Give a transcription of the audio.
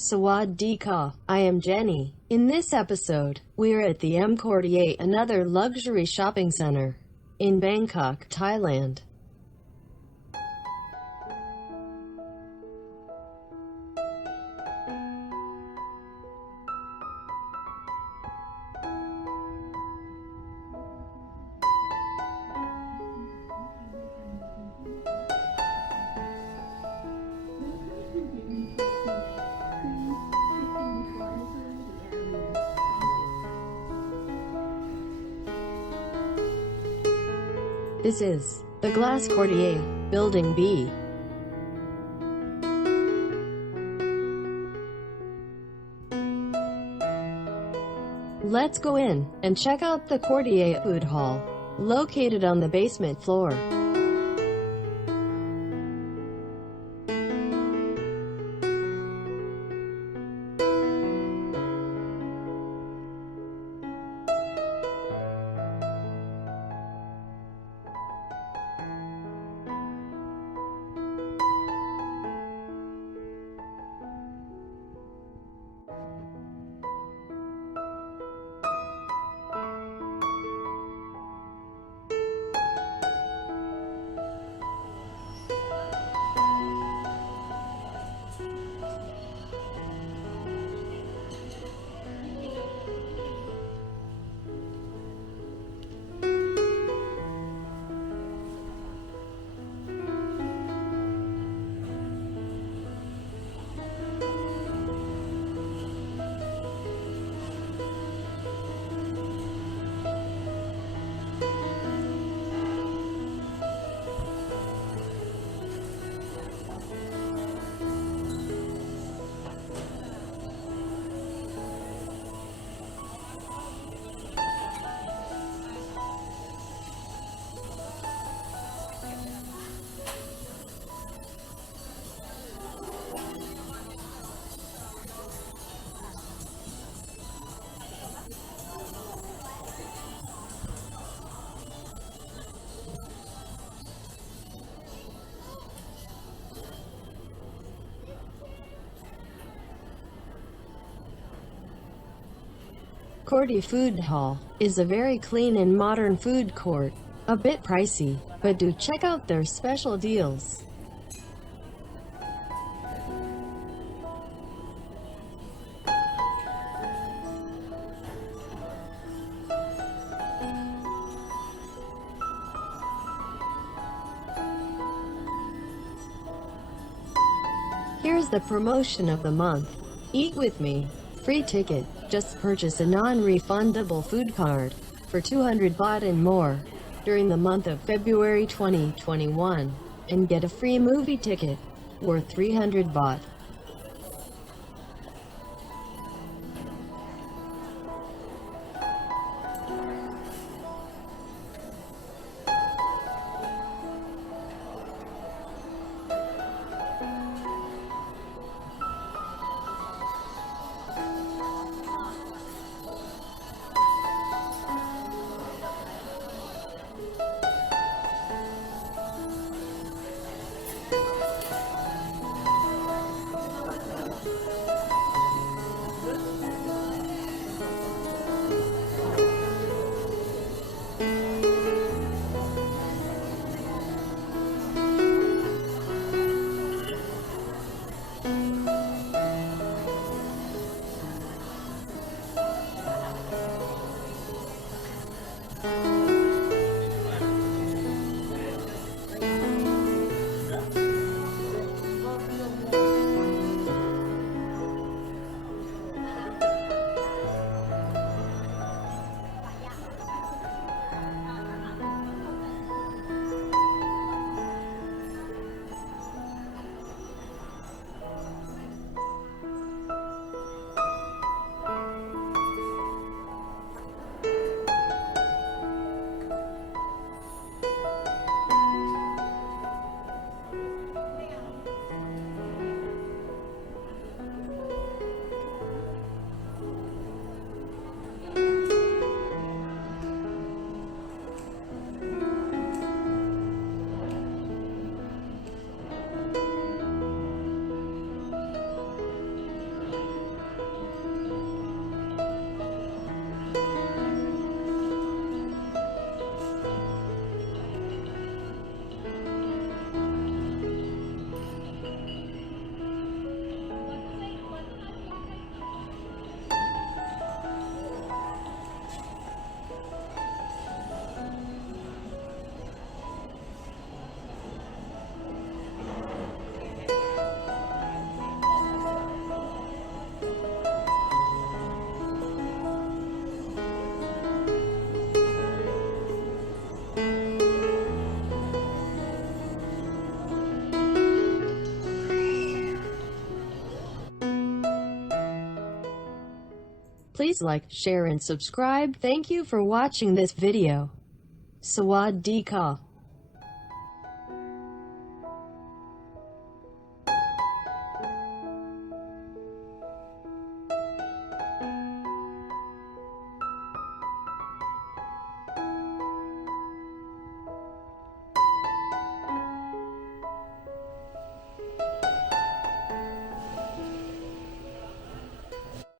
Sawadee-ka, I am Jenny. In this episode, we're at the M Quartier, another luxury shopping center in Bangkok, Thailand. This is the Glass Quartier, Building B. Let's go in and check out the Quartier Food Hall, located on the basement floor. Cordy Food Hall is a very clean and modern food court. A bit pricey, but do check out their special deals. Here's the promotion of the month. Eat with me. Free ticket. Just purchase a non-refundable food card for 200 baht and more during the month of February 2021 and get a free movie ticket worth 300 baht. Please like, share and subscribe. Thank you for watching this video. Sawadee ka.